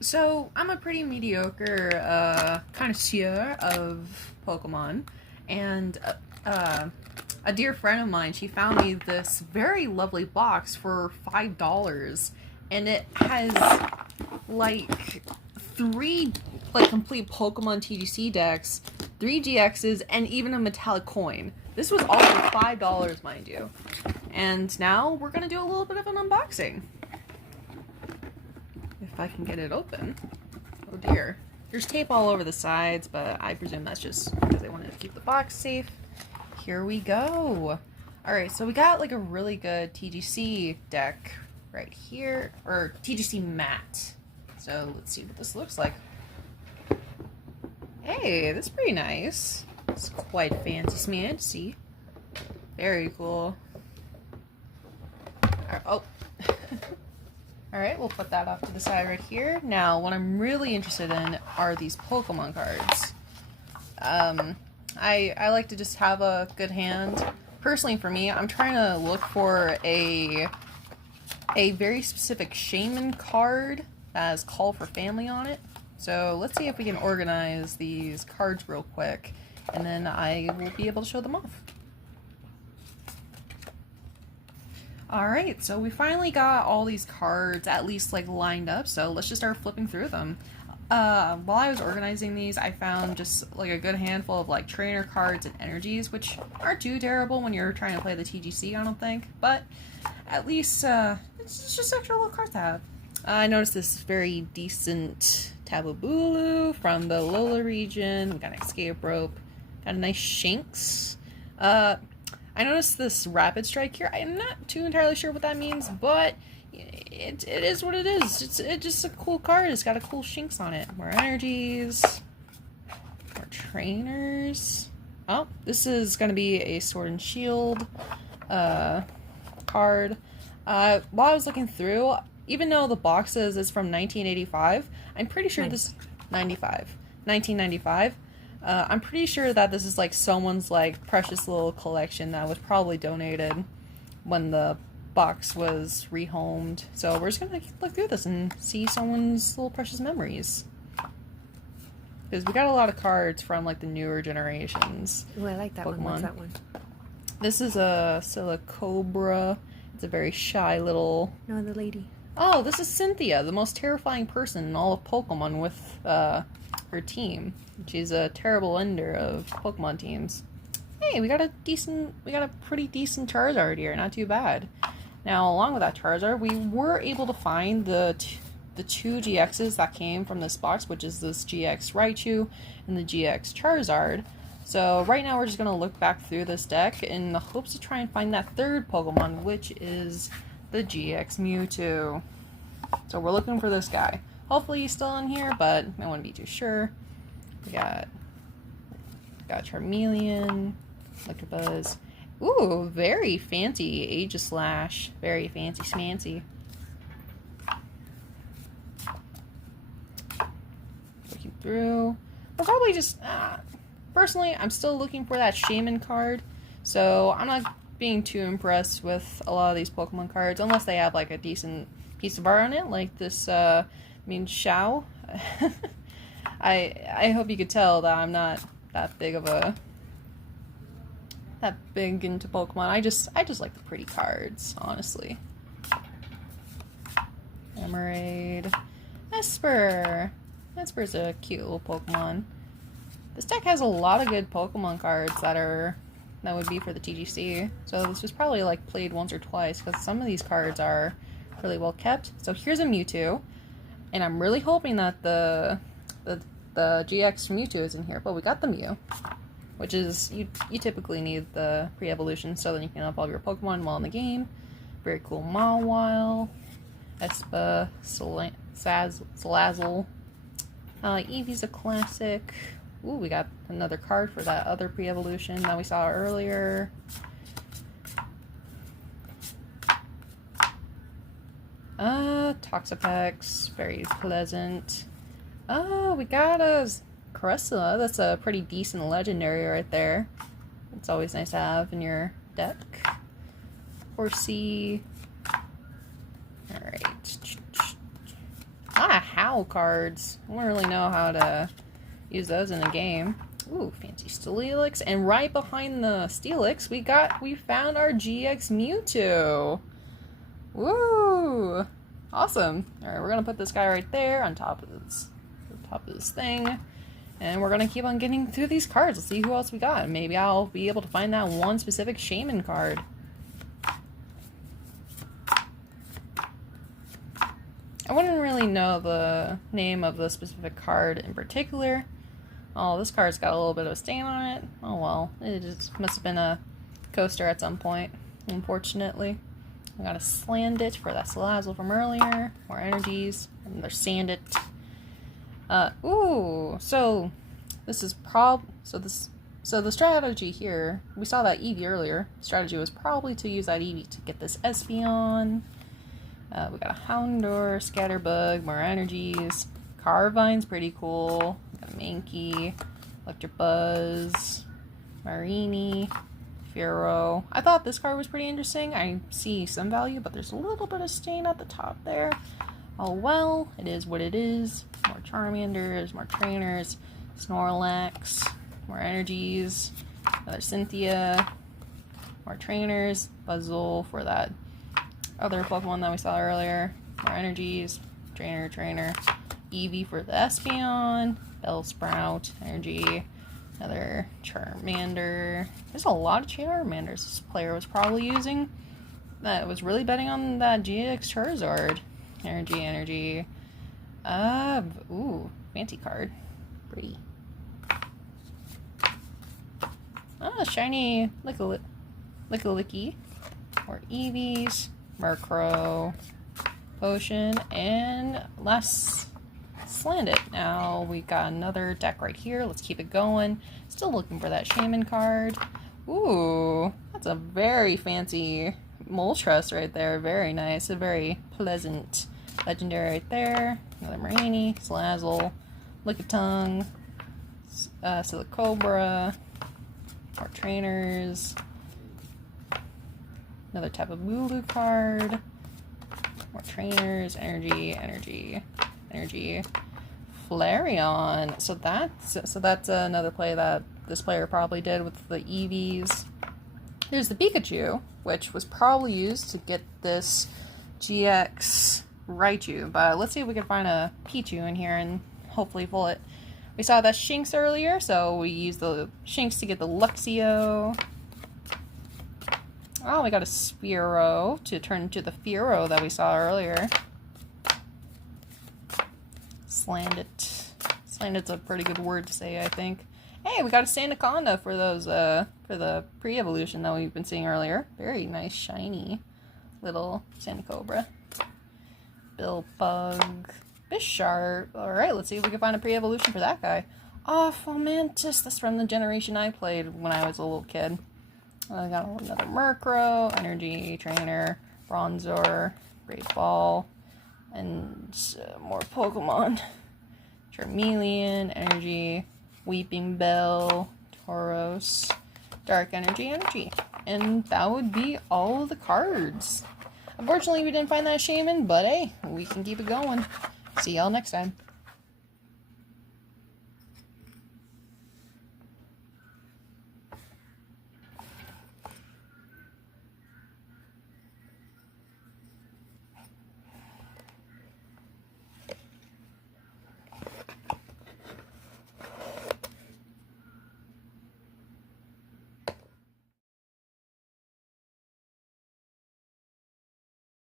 So I'm a pretty mediocre connoisseur of Pokemon, and a dear friend of mine, she found me this very lovely box for $5, and it has like three like complete Pokemon TGC decks, three GXs, and even a metallic coin. This was all for $5, mind you. And now we're gonna do a little bit of an unboxing. If I can get it open. Oh dear. There's tape all over the sides, but I presume that's just because they wanted to keep the box safe. Here we go. Alright, so we got like a really good TGC deck right here, or TGC mat. So let's see what this looks like. Hey, that's pretty nice. It's quite fancy smancy. Very cool. Oh. Alright, we'll put that off to the side right here. Now, what I'm really interested in are these Pokemon cards. I like to just have a good hand. Personally, for me, I'm trying to look for a very specific Shaman card that has Call for Family on it. So let's see if we can organize these cards real quick, and then I will be able to show them off. Alright, so we finally got all these cards at least like lined up, so let's just start flipping through them. While I was organizing these, I found just like a good handful of like trainer cards and energies, which aren't too terrible when you're trying to play the TGC, I don't think, but at least it's just extra little cards to have. I noticed this very decent Tabubulu from the Lola region. We got an escape rope, got a nice Shinx. I noticed this Rapid Strike here. I'm not too entirely sure what that means, but it is what it is. It's just a cool card. It's got a cool Shinx on it. More energies. More trainers. Oh, this is going to be a Sword and Shield card. While I was looking through, even though the box says it's from 1985, I'm pretty sure this... 1995. I'm pretty sure that this is like someone's like precious little collection that was probably donated when the box was rehomed. So we're just gonna look through this and see someone's little precious memories. Because we got a lot of cards from like the newer generations. Oh, I like that Pokemon. one. What's that one? This is a Silicobra. It's a very shy little... No, the lady. Oh, this is Cynthia, the most terrifying person in all of Pokemon with her team. She's a terrible ender of Pokemon teams. Hey, we got a pretty decent Charizard here, not too bad. Now, along with that Charizard, we were able to find the two GXs that came from this box, which is this GX Raichu and the GX Charizard. So right now we're just going to look back through this deck in the hopes to try and find that third Pokemon, which is the GX Mewtwo. So we're looking for this guy. Hopefully he's still in here, but I wouldn't be too sure. We got Charmeleon, Electabuzz. Ooh, very fancy Aegislash. Very fancy smancy. Looking through. We're probably just... personally, I'm still looking for that Shaman card, so I'm not being too impressed with a lot of these Pokemon cards, unless they have like a decent piece of art on it, like this, Shao. I hope you could tell that I'm not that big into Pokemon. I just like the pretty cards, honestly. Emerald. Esper. Esper's a cute little Pokemon. This deck has a lot of good Pokemon cards that would be for the TGC. So this was probably like played once or twice because some of these cards are really well kept. So here's a Mewtwo, and I'm really hoping that the GX Mewtwo is in here. But we got the Mew, which is you typically need the pre-evolution so that you can evolve your Pokemon while in the game. Very cool Mawile, Espa, Salazzle. Eevee's a classic. Ooh, we got another card for that other pre-evolution that we saw earlier. Toxapex, very pleasant. Oh, we got a Cressula. That's a pretty decent legendary right there. It's always nice to have in your deck. Horsey. Alright. owl cards. I don't really know how to use those in a game. Ooh, fancy Steelix. And right behind the Steelix, we found our GX Mewtwo. Woo! Awesome. Alright, we're gonna put this guy right there on top of this thing. And we're gonna keep on getting through these cards. Let's see who else we got. Maybe I'll be able to find that one specific Shaman card. I wouldn't really know the name of the specific card in particular. Oh, this card's got a little bit of a stain on it. Oh well, it just must have been a coaster at some point, unfortunately. I got a Slandit for that Salazzle from earlier. More energies. Another Sandit. Ooh, so this is so the strategy here, we saw that Eevee earlier. Strategy was probably to use that Eevee to get this Espeon. We got a Houndour, Scatterbug, more energies. Carvine's pretty cool. Got a Mankey, Electabuzz, Marini, Fearow. I thought this card was pretty interesting. I see some value, but there's a little bit of stain at the top there. Oh well, it is what it is. More Charmanders, more trainers, Snorlax, more energies, another Cynthia, more trainers, Buzzle for that other Pokemon that we saw earlier, more energies, trainer, Eevee for the Espeon, Bellsprout, energy, another Charmander. There's a lot of Charmanders this player was probably using. That was really betting on that GX Charizard. Energy. Ooh, fancy card. Pretty. Shiny Lickilicky. More Eevees, Murkrow, Potion, and last Slandit. Now we got another deck right here. Let's keep it going. Still looking for that Shaman card. Ooh, that's a very fancy Moltres right there. Very nice. A very pleasant legendary right there. Another Marini, Salazzle, Lickitung, Silicobra, more trainers, another Tapu Bulu card, more trainers, energy, Flareon. So that's another play that this player probably did with the Eevees. There's the Pikachu, which was probably used to get this GX Raichu, but let's see if we can find a Pichu in here and hopefully pull it. We saw that Shinx earlier, so we used the Shinx to get the Luxio. Oh, we got a Spearow to turn into the Fearow that we saw earlier. Slandit. Slandit's a pretty good word to say, I think. Hey, we got a Sandaconda for those for the pre-evolution that we've been seeing earlier. Very nice, shiny little Sandcobra. Billbug. Bisharp. Alright, let's see if we can find a pre-evolution for that guy. Oh, Fomantis. That's from the generation I played when I was a little kid. I got another Murkrow, Energy, Trainer, Bronzor, Great Ball, and more Pokemon. Charmeleon, Energy, Weeping Bell, Tauros, Dark Energy. And that would be all of the cards. Unfortunately, we didn't find that Shaman, but hey, we can keep it going. See y'all next time.